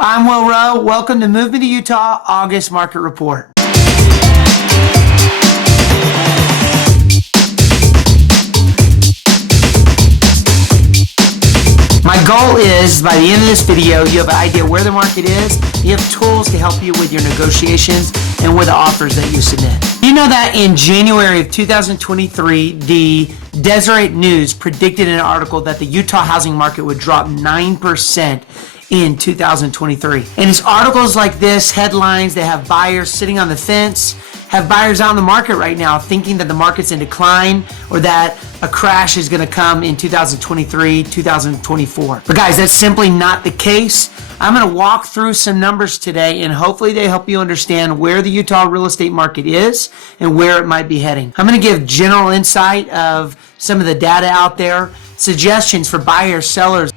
I'm Will Rowe. Welcome to Move Me to Utah August Market Report. My goal is, by the end of this video, you have an idea where the market is. You have tools to help you with your negotiations and with the offers that you submit. You know that in January of 2023, the Deseret News predicted in an article that the Utah housing market would drop 9% in 2023. And it's articles like this, headlines that have buyers sitting on the fence, have buyers out in the market right now thinking that the market's in decline or that a crash is going to come in 2023, 2024. But guys, that's simply not the case. I'm going to walk through some numbers today and hopefully they help you understand where the Utah real estate market is and where it might be heading. I'm going to give general insight of some of the data out there, suggestions for buyers, sellers,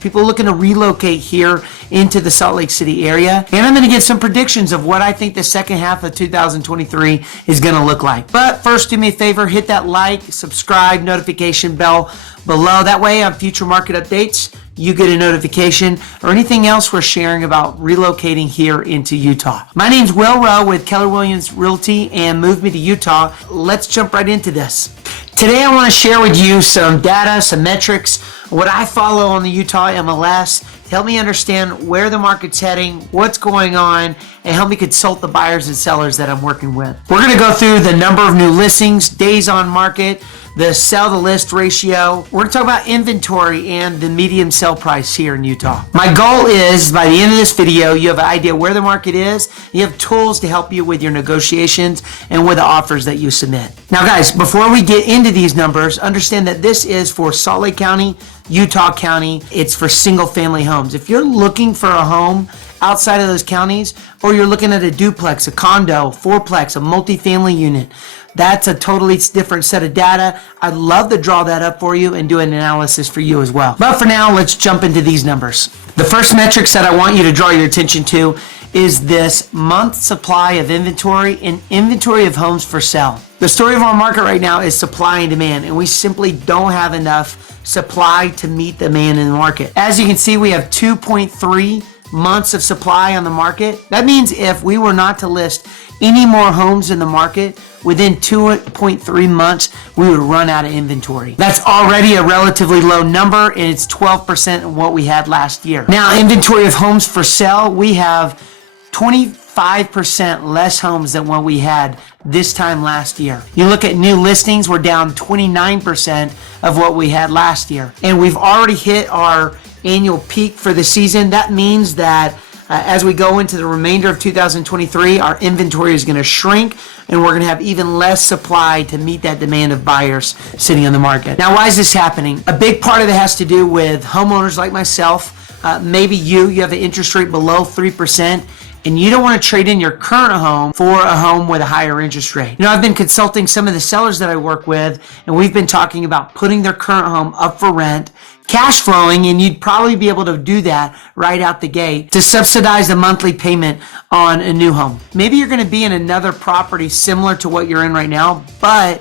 people looking to relocate here into the Salt Lake City area. And I'm going to give some predictions of what I think the second half of 2023 is going to look like. But first, do me a favor, hit that like, subscribe, notification bell below. That way on future market updates, you get a notification or anything else we're sharing about relocating here into Utah. My name's Will Rowe with Keller Williams Realty and Move Me to Utah. Let's jump right into this. Today I want to share with you some data, some metrics, what I follow on the Utah MLS to help me understand where the market's heading, what's going on, and help me consult the buyers and sellers that I'm working with. We're going to go through the number of new listings, days on market, the sell to list ratio. We're going to talk about inventory and the median sell price here in Utah. My goal is, by the end of this video, you have an idea where the market is. You have tools to help you with your negotiations and with the offers that you submit. Now guys, before we get into these numbers, understand that this is for Salt Lake County, Utah County. It's for single family homes. If you're looking for a home outside of those counties, or you're looking at a duplex, a condo, fourplex, a multifamily unit, that's a totally different set of data. I'd love to draw that up for you and do an analysis for you as well. But for now, let's jump into these numbers. The first metrics that I want you to draw your attention to is this month supply of inventory and inventory of homes for sale. The story of our market right now is supply and demand, and we simply don't have enough supply to meet demand in the market. As you can see, we have 2.3 months of supply on the market. That means if we were not to list any more homes in the market within 2.3 months, we would run out of inventory. That's already a relatively low number, and it's 12% of what we had last year. Now, inventory of homes for sale, we have 25% less homes than what we had this time last year. You look at new listings, we're down 29% of what we had last year. And we've already hit our annual peak for the season. That means that as we go into the remainder of 2023, our inventory is going to shrink and we're going to have even less supply to meet that demand of buyers sitting on the market. Now, why is this happening? A big part of it has to do with homeowners like myself. Maybe you have an interest rate below 3%. And you don't want to trade in your current home for a home with a higher interest rate. You know, I've been consulting some of the sellers that I work with, and we've been talking about putting their current home up for rent, cash flowing, and you'd probably be able to do that right out the gate to subsidize the monthly payment on a new home. Maybe you're going to be in another property similar to what you're in right now, but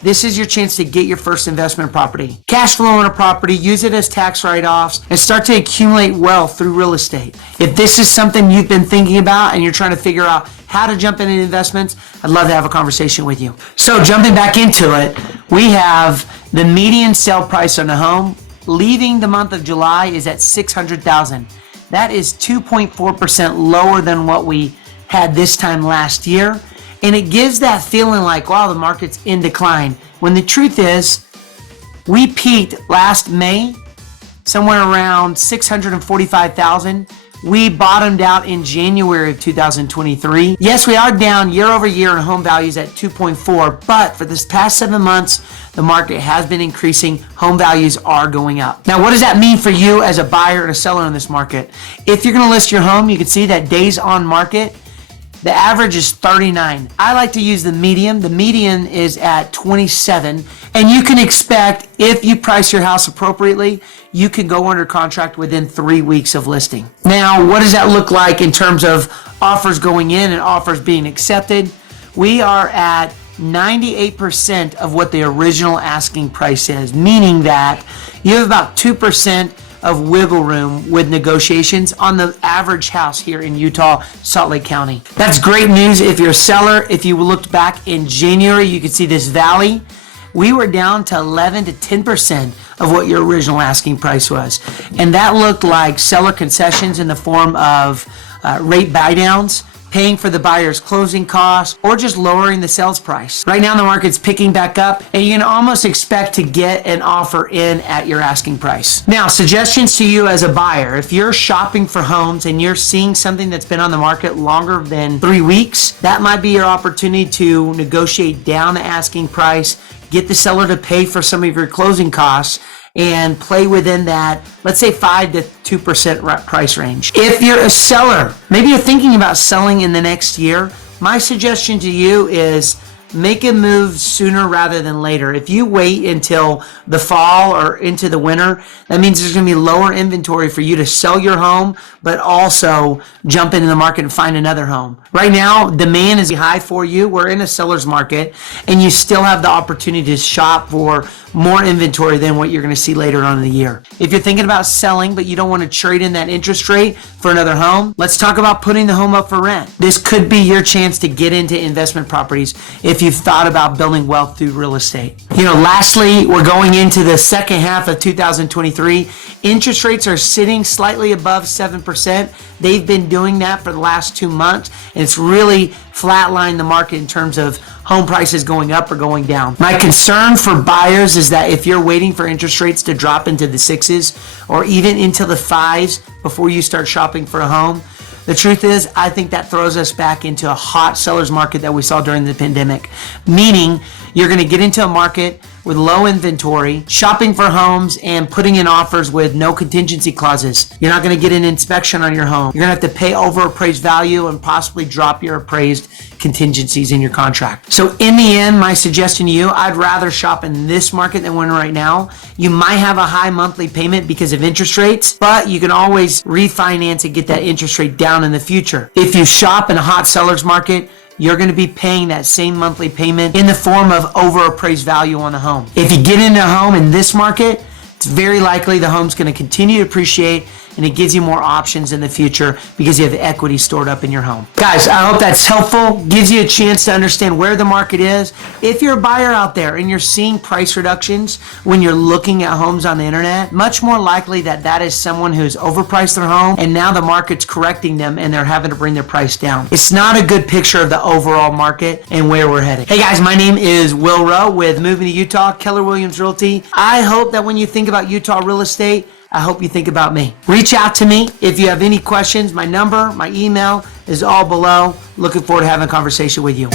this is your chance to get your first investment property. Cash flow on a property, use it as tax write-offs, and start to accumulate wealth through real estate. If this is something you've been thinking about and you're trying to figure out how to jump into investments, I'd love to have a conversation with you. So jumping back into it, we have the median sale price on a home leaving the month of July is at $600,000. That is 2.4% lower than what we had this time last year. And it gives that feeling like, wow, the market's in decline. When the truth is, we peaked last May, somewhere around 645,000. We bottomed out in January of 2023. Yes, we are down year over year in home values at 2.4, but for this past 7 months, the market has been increasing. Home values are going up. Now, what does that mean for you as a buyer and a seller in this market? If you're gonna list your home, you can see that days on market, the average is 39. I like to use the median. The median is at 27. And you can expect, if you price your house appropriately, you can go under contract within 3 weeks of listing. Now, what does that look like in terms of offers going in and offers being accepted? We are at 98% of what the original asking price is, meaning that you have about 2% of wiggle room with negotiations on the average house here in Utah, Salt Lake County. That's great news if you're a seller. If you looked back in January, you could see this valley. We were down to 11 to 10% of what your original asking price was. And that looked like seller concessions in the form of rate buy downs, paying for the buyer's closing costs, or just lowering the sales price. Right now the market's picking back up, and you can almost expect to get an offer in at your asking price. Now, suggestions to you as a buyer: if you're shopping for homes and you're seeing something that's been on the market longer than 3 weeks, that might be your opportunity to negotiate down the asking price, get the seller to pay for some of your closing costs, and play within that, let's say 5 to 2% price range. If you're a seller, maybe you're thinking about selling in the next year, my suggestion to you is make a move sooner rather than later. If you wait until the fall or into the winter, that means there's going to be lower inventory for you to sell your home, but also jump into the market and find another home. Right now, demand is high for you. We're in a seller's market, and you still have the opportunity to shop for more inventory than what you're going to see later on in the year. If you're thinking about selling, but you don't want to trade in that interest rate for another home, let's talk about putting the home up for rent. This could be your chance to get into investment properties if you've thought about building wealth through real estate. Lastly, we're going into the second half of 2023. Interest rates are sitting slightly above 7%. They've been doing that for the last 2 months, and it's really flatlined the market in terms of home prices going up or going down. My concern for buyers is that if you're waiting for interest rates to drop into the 6s or even into the 5s before you start shopping for a home, the truth is, I think that throws us back into a hot seller's market that we saw during the pandemic, meaning you're going to get into a market with low inventory, shopping for homes, and putting in offers with no contingency clauses. You're not going to get an inspection on your home. You're going to have to pay over appraised value and possibly drop your appraised contingencies in your contract. So in the end, my suggestion to you, I'd rather shop in this market than one right now. You might have a high monthly payment because of interest rates, but you can always refinance and get that interest rate down in the future. If you shop in a hot seller's market, you're going to be paying that same monthly payment in the form of overappraised value on the home. If you get into a home in this market, it's very likely the home's going to continue to appreciate, and it gives you more options in the future because you have equity stored up in your home. Guys, I hope that's helpful. Gives you a chance to understand where the market is. If you're a buyer out there and you're seeing price reductions when you're looking at homes on the internet, much more likely that is someone who's overpriced their home and now the market's correcting them and they're having to bring their price down. It's not a good picture of the overall market and where we're headed. Hey guys, my name is Will Rowe with Moving to Utah, Keller Williams Realty. I hope that when you think about Utah real estate, I hope you think about me. Reach out to me if you have any questions. My number, my email is all below. Looking forward to having a conversation with you.